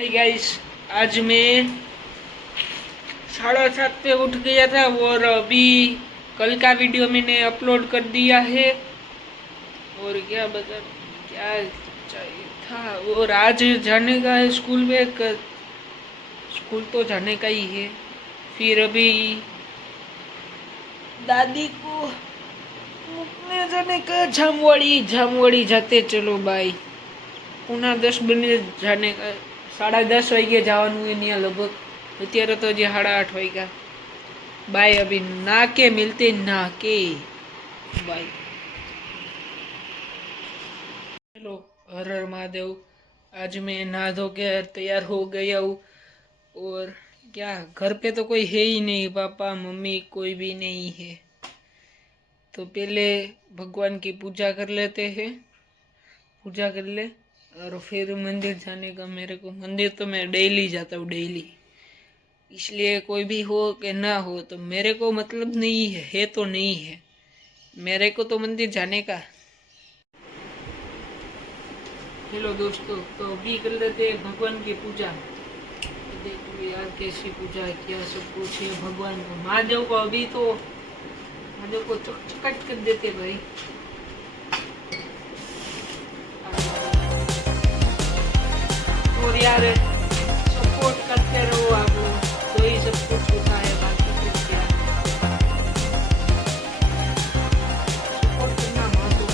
Hi guys. आज मैं 7:30 पे उठ गया था और अभी कल का वीडियो मैंने अपलोड कर दिया है। और क्या चाहिए था। और आज जाने का है स्कूल में। स्कूल तो जाने का ही है। फिर अभी दादी को मूकने जाने का। जामवाड़ी जाते चलो भाई। 9:30 बजे जाने का। 10:30 વાગે જવાનું હોય ત્યાં લગભગ। અત્યારે તો હજી 8:30 વાગ્યા। बाय अभी ना के मिलते ना के बाय। हेलो, हर हर महादेव। आज मैं नहा धो के तैयार हो गया हूँ। और क्या घर पे तो कोई है ही नहीं, पापा मम्मी कोई भी नहीं है। तो पहले भगवान की पूजा कर लेते हैं। पूजा कर ले और फिर मंदिर जाने का। मेरे को मंदिर तो मैं डेली जाता हूँ, डेली। इसलिए कोई भी हो कि ना हो तो मेरे को मतलब नहीं है तो नहीं है। मेरे को तो मंदिर जाने का। हेलो दोस्तों, तो अभी कर लेते हैं भगवान की पूजा। तो देखो यार कैसी पूजा है, क्या सब कुछ है। भगवान को, महादेव को अभी तो महादेव को चकचकाट कर देते भाई। और यार सपोर्ट करते रहो आप लोग, तो ही सब कुछ होता है। बाकी कुछ क्या सपोर्ट करना महत्व।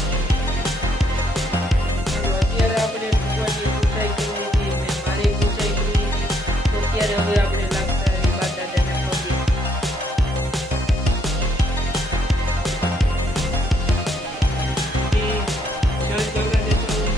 चलो અત્યારે આપણે ભગવાનની પૂજાઈ કરી હતી, મેં મારી પૂજાઈ કરી હતી। તો અત્યારે હવે આપણે લાગતા રહી બાદા તેને પગે। જય જગન્નાથ દેવ।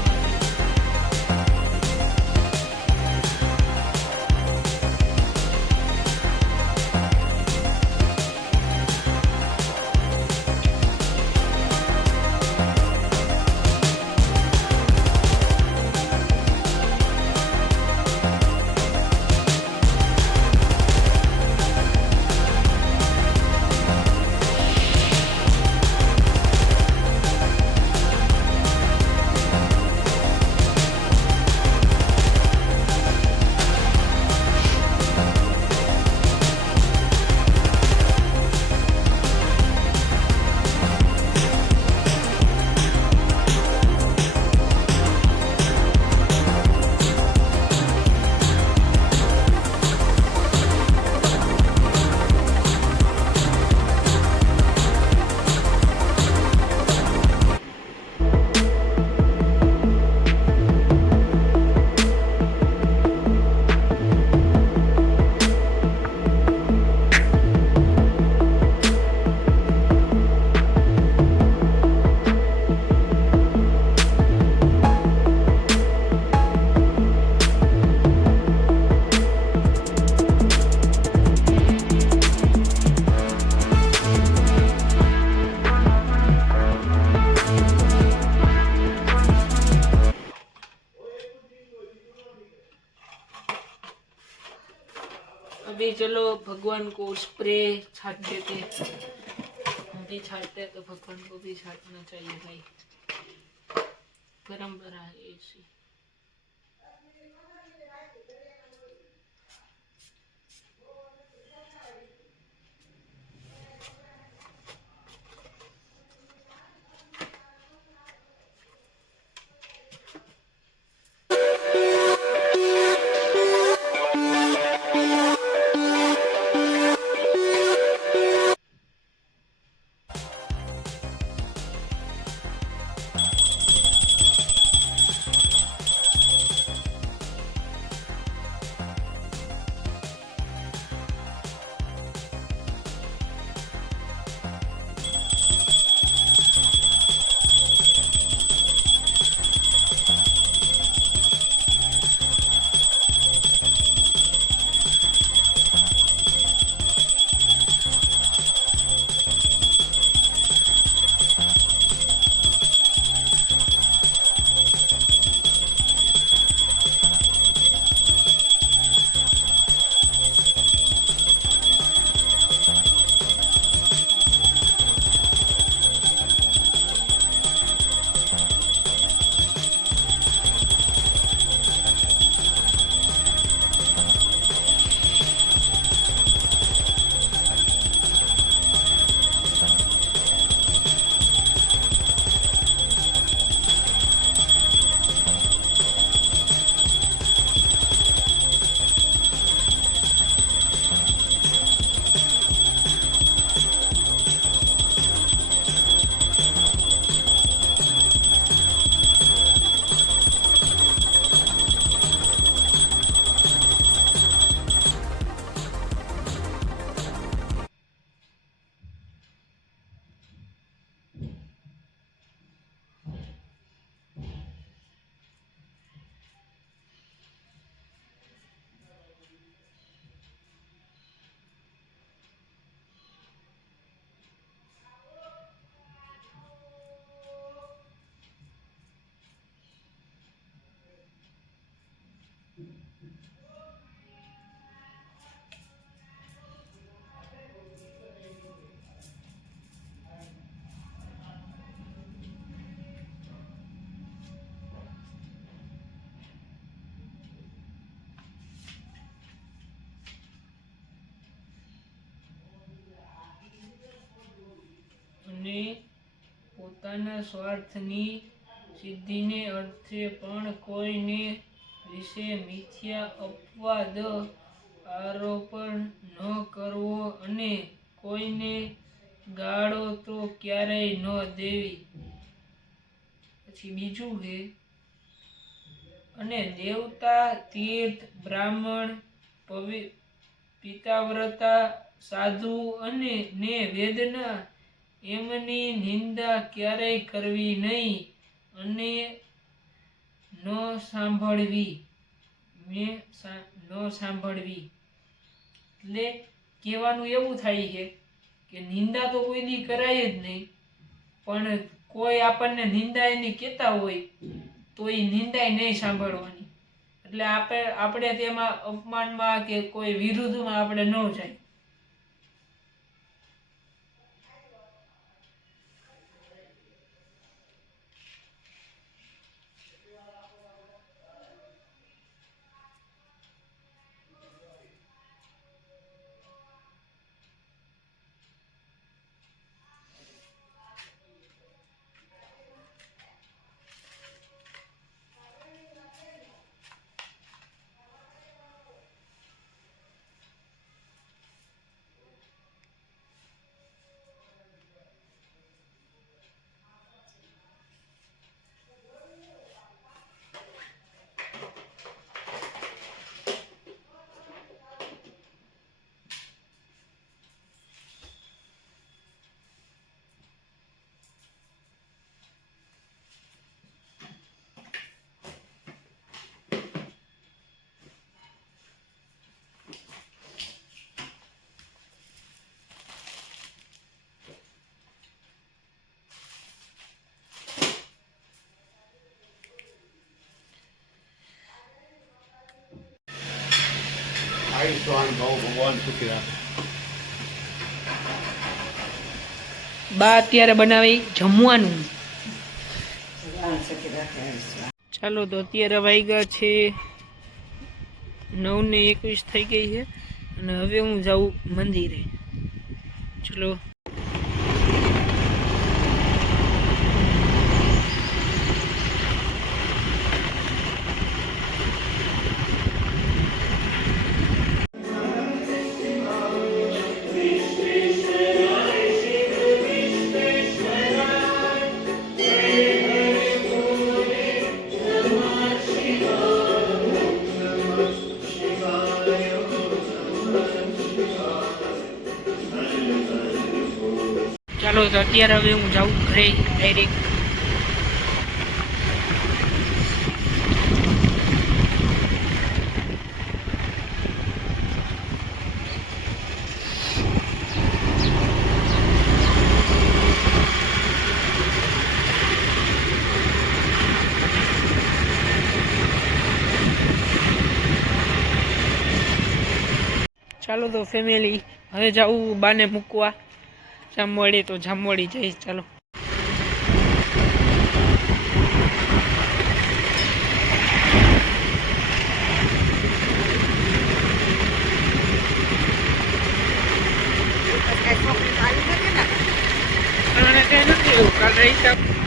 अभी चलो भगवान को स्प्रे छाट देते। हम भी छाटते तो भगवान को भी छाटना चाहिए भाई। परंपरा है ऐसी। પોતાના સ્વાર્થની સિદ્ધિને અર્થે પણ કોઈને વિશે મિથ્યા અપવાદ આરોપણ ન કરવો અને કોઈને ગાળો તો ક્યારેય ન દેવી. પછી બીજું છે, અને દેવતા, તીર્થ, બ્રાહ્મણ, પિતાવ્રતા, સાધુ અને ને વેદના એમની નિંદા ક્યારેય કરવી નહીં અને ન સાંભળવી. એટલે કહેવાનું એવું થાય છે કે નિંદા તો કોઈ દી કરાય જ નહીં, પણ કોઈ આપણને નિંદા એની કહેતા હોય તો એ નિંદાય નહીં સાંભળવાની. એટલે આપણે તેમાં અપમાનમાં કે કોઈ વિરુદ્ધમાં આપણે ન જાય. બા અત્યારે બનાવી જમવાનું. ચાલો તો અત્યારે વાગ્યા છે 9:21 થઈ ગઈ છે અને હવે હું જાઉં મંદિરે. ચલો. ચાલો તો અત્યારે હવે હું જાઉં ઘરે ડાયરેક્ટ. ચાલો તો ફેમિલી હવે જાઉં બાને મૂકવા. જામવાડી તો જામવાડી જઈશ. ચાલો. કઈ નથી એવું કાલે હિસાબ